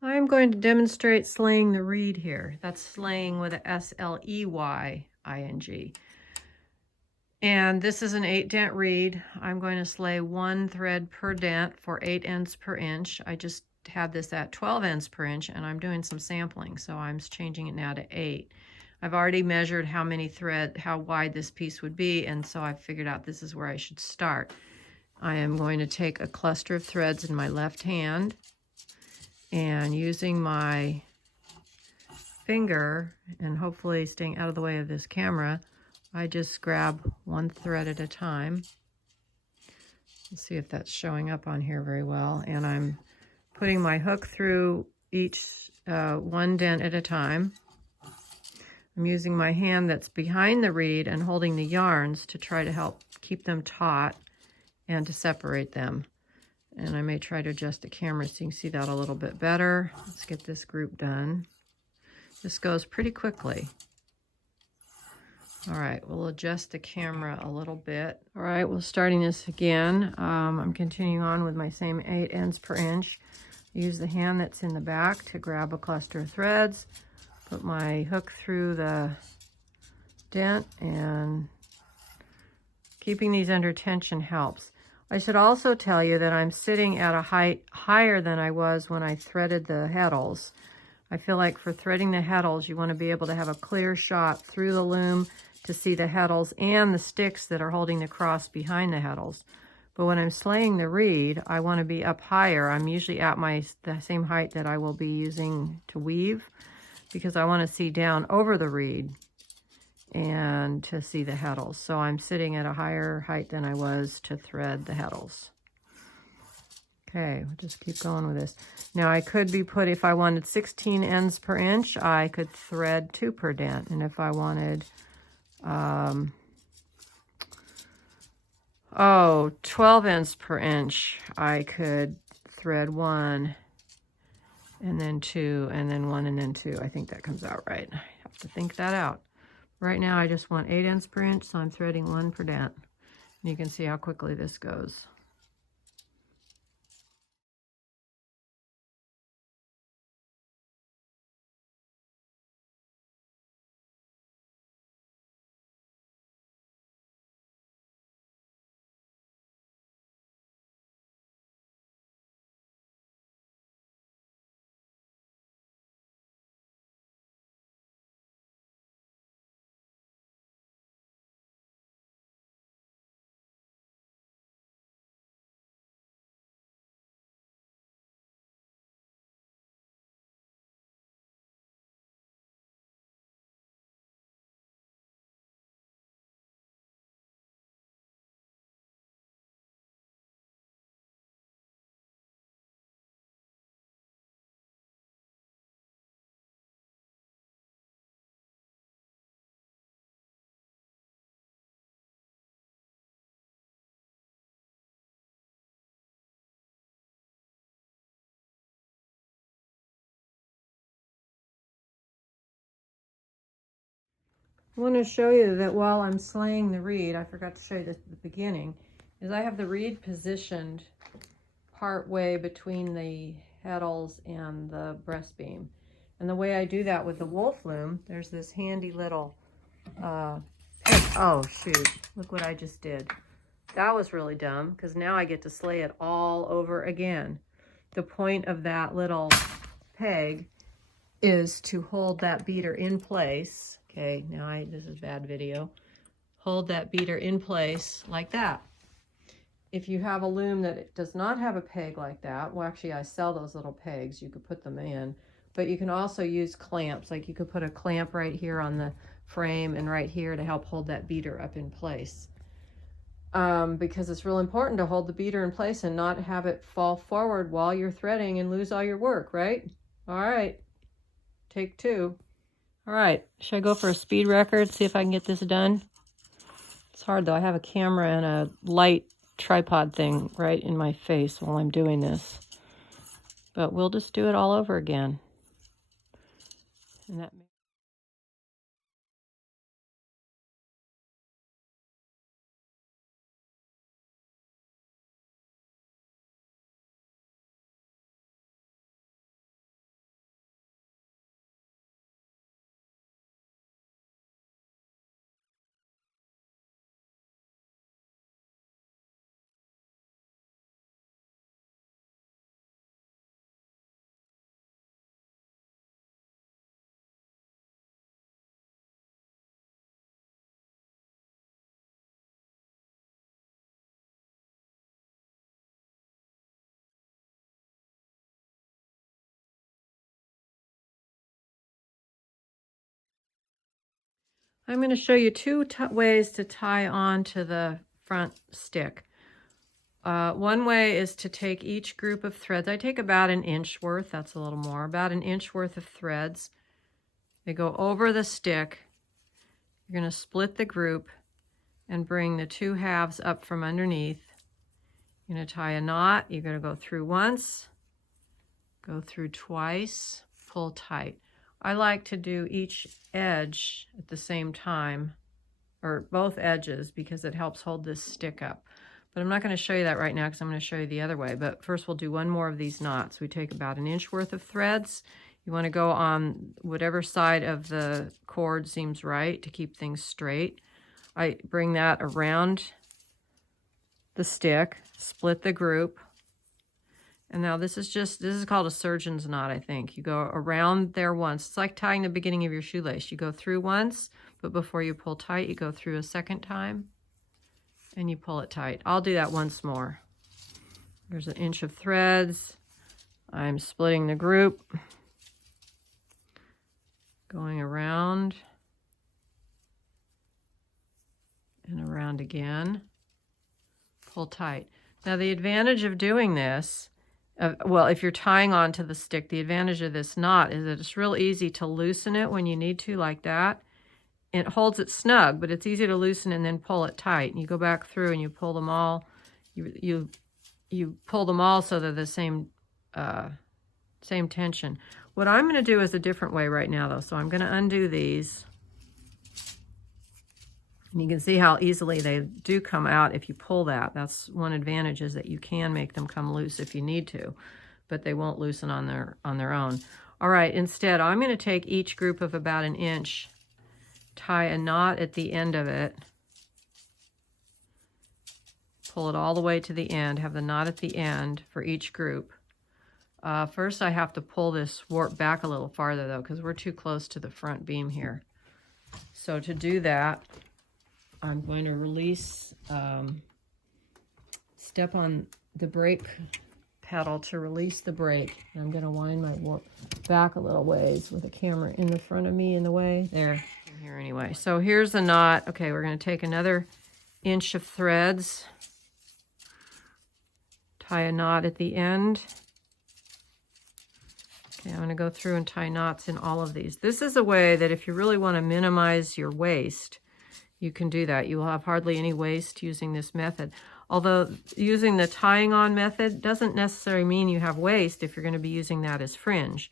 I'm going to demonstrate slaying the reed here. That's slaying with a S-L-E-Y-I-N-G. And this is an 8-dent reed. I'm going to slay 1 thread per dent for 8 ends per inch. I just had this at 12 ends per inch, and I'm doing some sampling, so I'm changing it now to 8. I've already measured how wide this piece would be, and so I figured out this is where I should start. I am going to take a cluster of threads in my left hand, and using my finger, and hopefully staying out of the way of this camera, I just grab 1 thread at a time. Let's see if that's showing up on here very well. And I'm putting my hook through each 1 dent at a time. I'm using my hand that's behind the reed and holding the yarns to try to help keep them taut and to separate them. And I may try to adjust the camera so you can see that a little bit better. Let's get this group done. This goes pretty quickly. All right, we'll adjust the camera a little bit. All right, we're starting this again. I'm continuing on with my same 8 ends per inch. Use the hand that's in the back to grab a cluster of threads, put my hook through the dent, and keeping these under tension helps. I should also tell you that I'm sitting at a height higher than I was when I threaded the heddles. I feel like for threading the heddles, you want to be able to have a clear shot through the loom to see the heddles and the sticks that are holding the cross behind the heddles. But when I'm slaying the reed, I want to be up higher. I'm usually at the same height that I will be using to weave, because I want to see down over the reed and to see the heddles. So I'm sitting at a higher height than I was to thread the heddles. Okay, we'll just keep going with this. Now I could be if I wanted 16 ends per inch, I could thread 2 per dent. And if I wanted, 12 ends per inch, I could thread 1 and then 2 and then 1 and then 2. I think that comes out right. I have to think that out. Right now I just want 8 ends per inch, so I'm threading 1 per dent. And you can see how quickly this goes. I want to show you that while I'm slaying the reed, I forgot to show you this at the beginning, is I have the reed positioned part way between the heddles and the breast beam. And the way I do that with the wolf loom, there's this handy little, oh shoot, look what I just did. That was really dumb, because now I get to slay it all over again. The point of that little peg is to hold that beater in place. Okay, now this is bad video. Hold that beater in place like that. If you have a loom that does not have a peg like that, well, actually I sell those little pegs. You could put them in, but you can also use clamps. Like you could put a clamp right here on the frame and right here to help hold that beater up in place. Because it's real important to hold the beater in place and not have it fall forward while you're threading and lose all your work, right? All right, take 2. All right, should I go for a speed record, see if I can get this done? It's hard though, I have a camera and a light tripod thing right in my face while I'm doing this. But we'll just do it all over again. And that I'm going to show you two ways to tie on to the front stick. One way is to take each group of threads. I take about an inch worth, that's a little more, about an inch worth of threads. They go over the stick. You're going to split the group and bring the two halves up from underneath. You're going to tie a knot. You're going to go through once, go through twice, pull tight. I like to do each edge at the same time, or both edges, because it helps hold this stick up. But I'm not going to show you that right now because I'm going to show you the other way. But first we'll do one more of these knots. We take about an inch worth of threads. You want to go on whatever side of the cord seems right to keep things straight. I bring that around the stick, split the group. And now this is called a surgeon's knot, I think. You go around there once. It's like tying the beginning of your shoelace. You go through once, but before you pull tight, you go through a second time and you pull it tight. I'll do that once more. There's an inch of threads. I'm splitting the group, going around and around again. Pull tight. Now the advantage of doing this, well, if you're tying onto the stick, the advantage of this knot is that it's real easy to loosen it when you need to, like that. It holds it snug, but it's easy to loosen and then pull it tight. And you go back through and you pull them all. You pull them all so they're the same tension. What I'm going to do is a different way right now, though. So I'm going to undo these. And you can see how easily they do come out if you pull that. That's one advantage, is that you can make them come loose if you need to, but they won't loosen on their own. All right, instead, I'm going to take each group of about an inch, tie a knot at the end of it, pull it all the way to the end, have the knot at the end for each group. First, I have to pull this warp back a little farther, though, because we're too close to the front beam here. So to do that, I'm going to release, step on the brake pedal to release the brake. And I'm going to wind my warp back a little ways with the camera in the front of me in the way. There, here anyway. So here's the knot. Okay, we're going to take another inch of threads, tie a knot at the end. Okay, I'm going to go through and tie knots in all of these. This is a way that if you really want to minimize your waste, you can do that. You will have hardly any waste using this method. Although using the tying on method doesn't necessarily mean you have waste if you're going to be using that as fringe.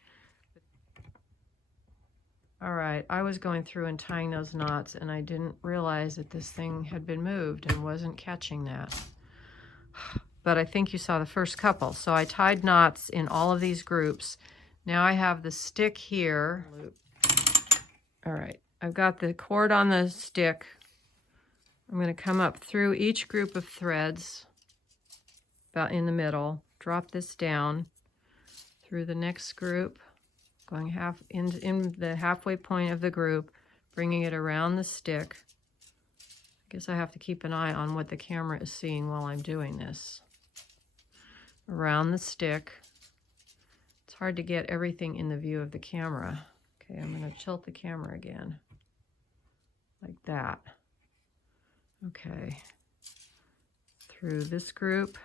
All right, I was going through and tying those knots and I didn't realize that this thing had been moved and wasn't catching that. But I think you saw the first couple. So I tied knots in all of these groups. Now I have the stick here. All right, I've got the cord on the stick. I'm going to come up through each group of threads, about in the middle, drop this down through the next group, going in the halfway point of the group, bringing it around the stick. I guess I have to keep an eye on what the camera is seeing while I'm doing this. Around the stick. It's hard to get everything in the view of the camera. Okay, I'm going to tilt the camera again, like that. Okay, through this group,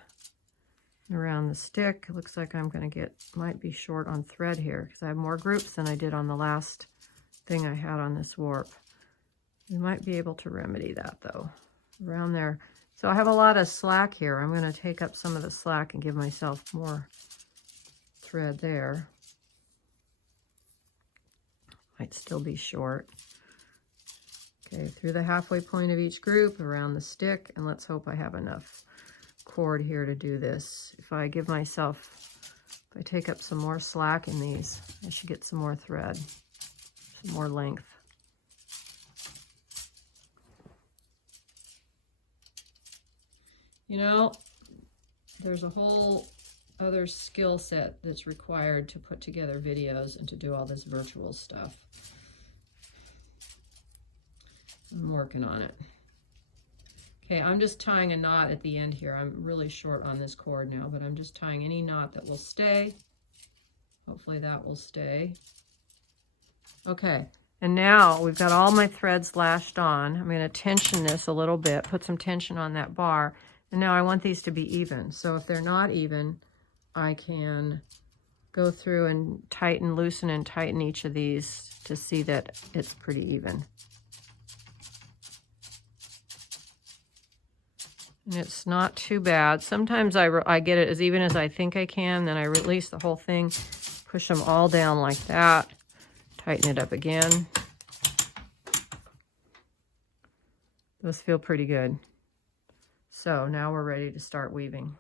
around the stick. It looks like I'm going to might be short on thread here because I have more groups than I did on the last thing I had on this warp. We might be able to remedy that though, around there. So I have a lot of slack here. I'm going to take up some of the slack and give myself more thread there. Might still be short. Okay, through the halfway point of each group, around the stick, and let's hope I have enough cord here to do this. If I take up some more slack in these, I should get some more thread, some more length. You know, there's a whole other skill set that's required to put together videos and to do all this virtual stuff. I'm working on it. Okay, I'm just tying a knot at the end here. I'm really short on this cord now, but I'm just tying any knot that will stay. Hopefully that will stay. Okay, And now we've got all my threads lashed on. I'm going to tension this a little bit, put some tension on that bar. And now I want these to be even. So if they're not even, I can go through and tighten, loosen and tighten each of these to see that it's pretty even. And it's not too bad. Sometimes I get it as even as I think I can, then I release the whole thing, push them all down like that, tighten it up again. Those feel pretty good. So now we're ready to start weaving.